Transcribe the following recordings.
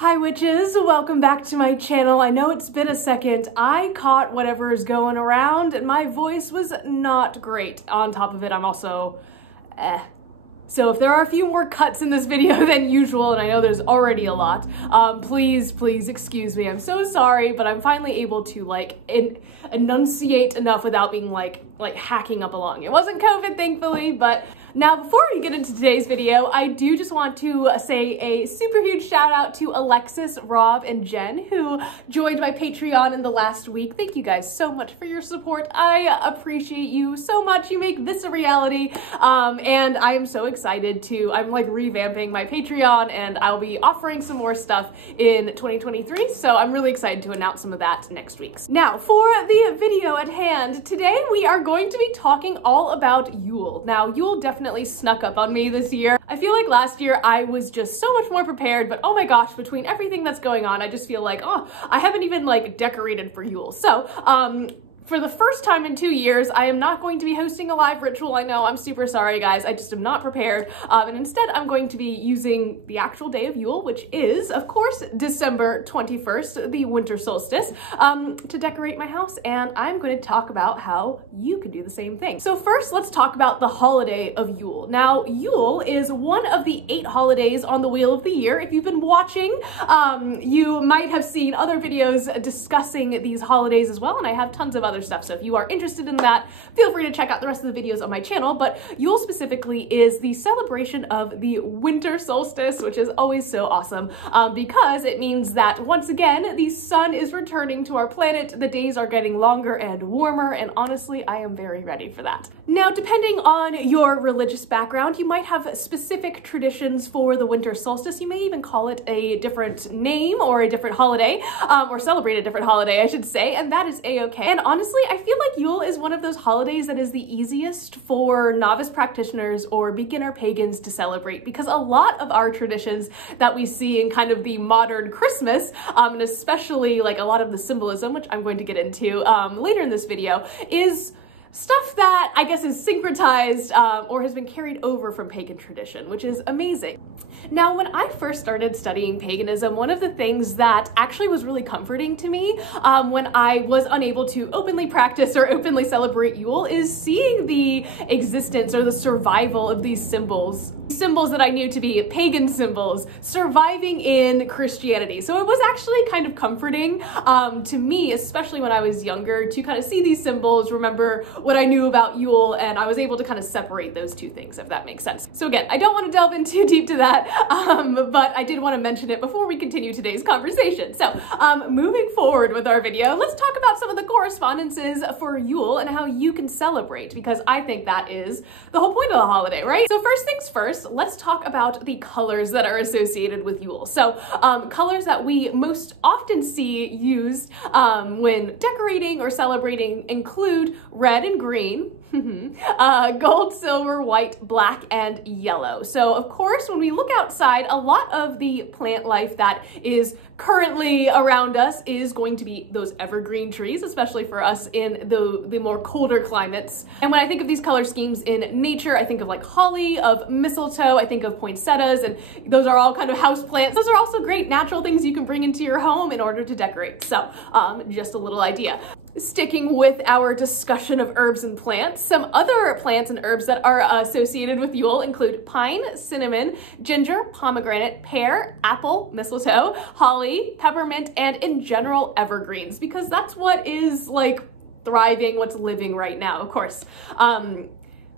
Hi witches, welcome back to my channel. I know it's been a second. I caught whatever is going around and my voice was not great. On top of it, I'm also So if there are a few more cuts in this video than usual, and I know there's already a lot, please excuse me. I'm so sorry, but I'm finally able to enunciate enough without being like hacking up along. It wasn't COVID, thankfully, but now, before we get into today's video, I do just want to say a super huge shout out to Alexis, Rob, and Jen, who joined my Patreon in the last week. Thank you guys so much for your support. I appreciate you so much. You make this a reality, and I am so excited I'm revamping my Patreon, and I'll be offering some more stuff in 2023, so I'm really excited to announce some of that next week. Now, for the video at hand, today we are going to be talking all about Yule. Now, Yule definitely snuck up on me this year. I feel like last year I was just so much more prepared, but oh my gosh, between everything that's going on, I just feel like, oh, I haven't even decorated for Yule. So, for the first time in 2 years, I am not going to be hosting a live ritual. I know, I'm super sorry guys, I just am not prepared. And instead I'm going to be using the actual day of Yule, which is, of course, December 21st, the winter solstice, to decorate my house. And I'm going to talk about how you can do the same thing. So first, let's talk about the holiday of Yule. Now, Yule is one of the 8 holidays on the Wheel of the Year. If you've been watching, you might have seen other videos discussing these holidays as well, and I have tons of other stuff. So if you are interested in that, feel free to check out the rest of the videos on my channel. But Yule specifically is the celebration of the winter solstice, which is always so awesome because it means that once again, the sun is returning to our planet. The days are getting longer and warmer, and honestly, I am very ready for that. Now, depending on your religious background, you might have specific traditions for the winter solstice. You may even call it a different name or a different holiday, or celebrate a different holiday, I should say, and that is a-okay. And honestly, I feel like Yule is one of those holidays that is the easiest for novice practitioners or beginner pagans to celebrate, because a lot of our traditions that we see in kind of the modern Christmas, and especially a lot of the symbolism, which I'm going to get into later in this video, is stuff that I guess is syncretized or has been carried over from pagan tradition, which is amazing. Now, when I first started studying paganism, one of the things that actually was really comforting to me when I was unable to openly practice or openly celebrate Yule is seeing the existence or the survival of these symbols that I knew to be pagan symbols surviving in Christianity. So it was actually kind of comforting to me, especially when I was younger, to kind of see these symbols, remember what I knew about Yule, and I was able to kind of separate those two things, if that makes sense. So again, I don't want to delve in too deep to that, but I did want to mention it before we continue today's conversation. So moving forward with our video, let's talk about some of the correspondences for Yule and how you can celebrate, because I think that is the whole point of the holiday, right? So first things first, let's talk about the colors that are associated with Yule. So colors that we most often see used when decorating or celebrating include red and green, gold, silver, white, black, and yellow. So of course, when we look outside, a lot of the plant life that is currently around us is going to be those evergreen trees, especially for us in the more colder climates. And when I think of these color schemes in nature, I think of holly, of mistletoe, I think of poinsettias, and those are all kind of house plants. Those are also great natural things you can bring into your home in order to decorate. So just a little idea. Sticking with our discussion of herbs and plants, some other plants and herbs that are associated with Yule include pine, cinnamon, ginger, pomegranate, pear, apple, mistletoe, holly, peppermint, and in general, evergreens, because that's what is thriving, what's living right now, of course.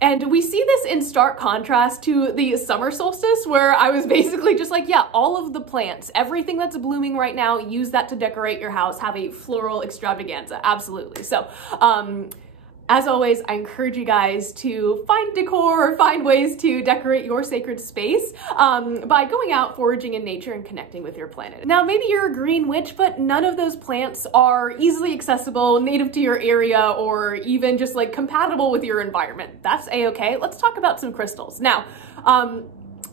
And we see this in stark contrast to the summer solstice, where I was basically just yeah, all of the plants, everything that's blooming right now, use that to decorate your house, have a floral extravaganza, absolutely. So, as always, I encourage you guys to find decor or find ways to decorate your sacred space by going out, foraging in nature, and connecting with your planet. Now, maybe you're a green witch, but none of those plants are easily accessible, native to your area, or even just compatible with your environment. That's a-okay. Let's talk about some crystals. Now,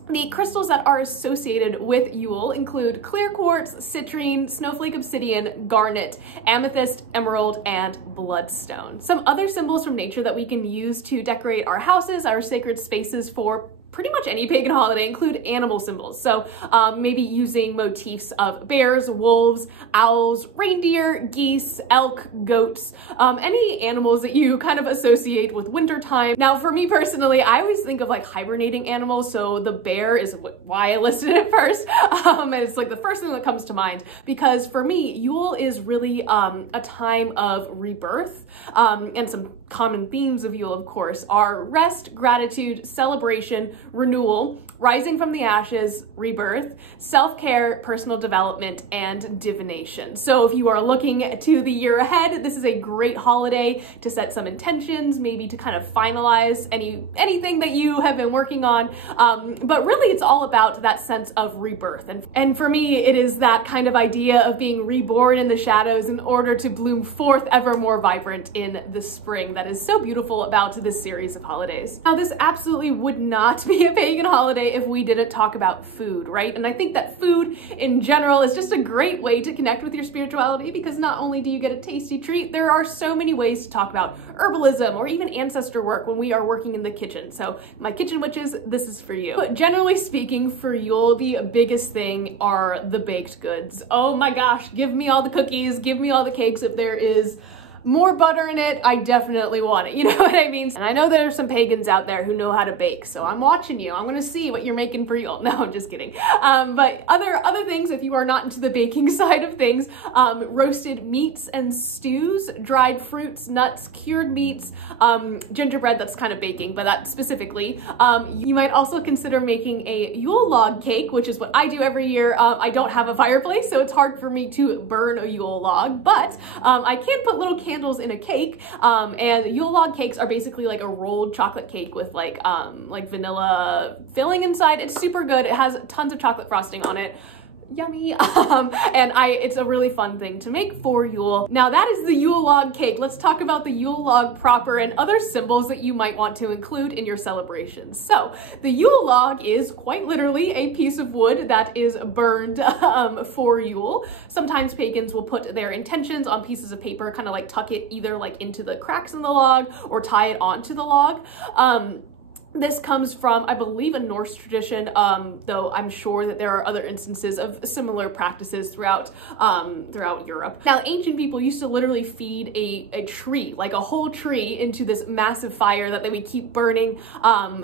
the crystals that are associated with Yule include clear quartz, citrine, snowflake obsidian, garnet, amethyst, emerald, and bloodstone. Some other symbols from nature that we can use to decorate our houses, our sacred spaces for pretty much any pagan holiday include animal symbols. So maybe using motifs of bears, wolves, owls, reindeer, geese, elk, goats, any animals that you kind of associate with wintertime. Now, for me personally, I always think of like hibernating animals. So the bear is why I listed it first. And it's like the first thing that comes to mind, because for me, Yule is really a time of rebirth. And some common themes of Yule, of course, are rest, gratitude, celebration, renewal, rising from the ashes, rebirth, self-care, personal development, and divination. So if you are looking to the year ahead, this is a great holiday to set some intentions, maybe to kind of finalize anything that you have been working on. But really it's all about that sense of rebirth. And for me, it is that kind of idea of being reborn in the shadows in order to bloom forth ever more vibrant in the spring. That is so beautiful about this series of holidays. Now, this absolutely would not be a pagan holiday if we didn't talk about food, right? And I think that food in general is just a great way to connect with your spirituality, because not only do you get a tasty treat, there are so many ways to talk about herbalism or even ancestor work when we are working in the kitchen. So my kitchen witches, this is for you. But generally speaking, for Yule, the biggest thing are the baked goods. Oh my gosh, give me all the cookies, give me all the cakes. If there is more butter in it, I definitely want it. You know what I mean? And I know there are some pagans out there who know how to bake, so I'm watching you. I'm gonna see what you're making for Yule. No, I'm just kidding. But other things, if you are not into the baking side of things, roasted meats and stews, dried fruits, nuts, cured meats, gingerbread, that's kind of baking, but that specifically. You might also consider making a Yule log cake, which is what I do every year. I don't have a fireplace, so it's hard for me to burn a Yule log, but I can put little candles in a cake, and Yule log cakes are basically like a rolled chocolate cake with like vanilla filling inside. It's super good. It has tons of chocolate frosting on it. Yummy. And it's a really fun thing to make for Yule. Now that is the Yule log cake. Let's talk about the Yule log proper and other symbols that you might want to include in your celebrations. So the Yule log is quite literally a piece of wood that is burned for Yule. Sometimes pagans will put their intentions on pieces of paper, kind of like tuck it either like into the cracks in the log or tie it onto the log. This comes from, I believe, a Norse tradition, though I'm sure that there are other instances of similar practices throughout Europe. Now, ancient people used to literally feed a tree, like a whole tree, into this massive fire that they would keep burning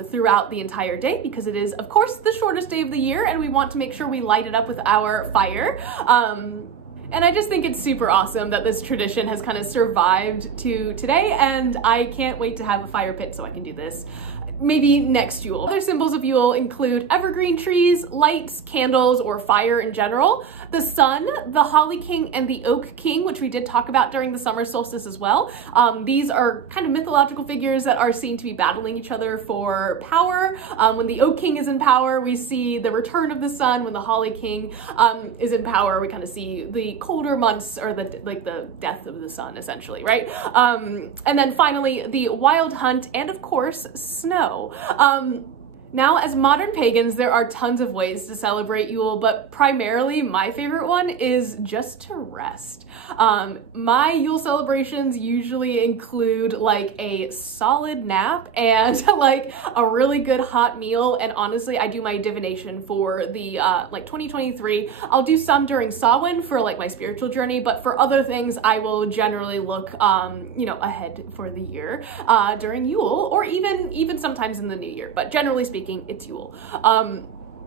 throughout the entire day, because it is, of course, the shortest day of the year, and we want to make sure we light it up with our fire. And I just think it's super awesome that this tradition has kind of survived to today, and I can't wait to have a fire pit so I can do this maybe next Yule. Other symbols of Yule include evergreen trees, lights, candles, or fire in general, the sun, the holly king, and the oak king, which we did talk about during the summer solstice as well. These are kind of mythological figures that are seen to be battling each other for power. When the oak king is in power, we see the return of the sun. When the holly king is in power, we kind of see the colder months, or the death of the sun, essentially, right? And then finally, the wild hunt, and of course, snow. Now, as modern pagans, there are tons of ways to celebrate Yule, but primarily my favorite one is just to rest. My Yule celebrations usually include like a solid nap and like a really good hot meal. And honestly, I do my divination for the like 2023. I'll do some during Samhain for like my spiritual journey, but for other things, I will generally look, you know, ahead for the year during Yule, or even sometimes in the new year. But generally speaking, it's Yule.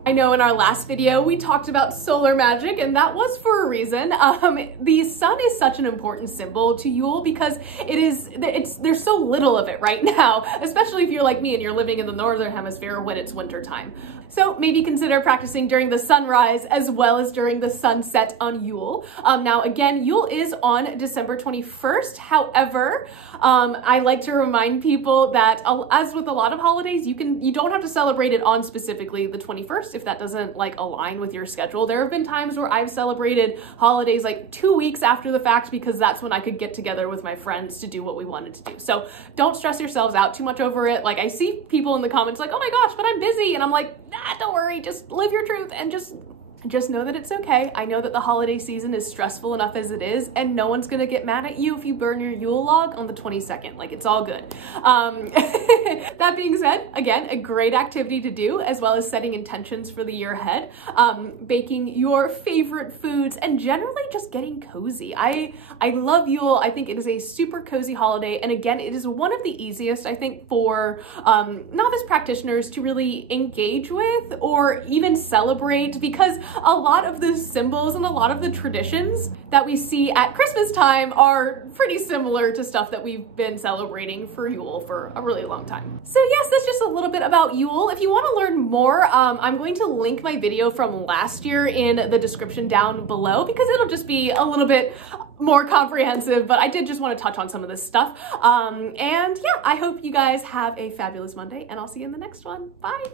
I know in our last video we talked about solar magic, and that was for a reason. The sun is such an important symbol to Yule because there's so little of it right now, especially if you're like me and you're living in the northern hemisphere when it's winter time. So maybe consider practicing during the sunrise as well as during the sunset on Yule. Now again, Yule is on December 21st. However, I like to remind people that as with a lot of holidays, you don't have to celebrate it on specifically the 21st if that doesn't like align with your schedule. There have been times where I've celebrated holidays like 2 weeks after the fact because that's when I could get together with my friends to do what we wanted to do. So don't stress yourselves out too much over it. Like I see people in the comments like, oh my gosh, but I'm busy. And I'm like, nah, don't worry, just live your truth and just just know that it's okay. I know that the holiday season is stressful enough as it is, and no one's gonna get mad at you if you burn your Yule log on the 22nd. Like, it's all good. That being said, again, a great activity to do, as well as setting intentions for the year ahead, baking your favorite foods, and generally just getting cozy. I love Yule. I think it is a super cozy holiday, and again, it is one of the easiest, I think, for novice practitioners to really engage with or even celebrate, because a lot of the symbols and a lot of the traditions that we see at Christmas time are pretty similar to stuff that we've been celebrating for Yule for a really long time. So yes, that's just a little bit about Yule. If you want to learn more, I'm going to link my video from last year in the description down below, because it'll just be a little bit more comprehensive, but I did just want to touch on some of this stuff. And yeah, I hope you guys have a fabulous Monday, and I'll see you in the next one. Bye.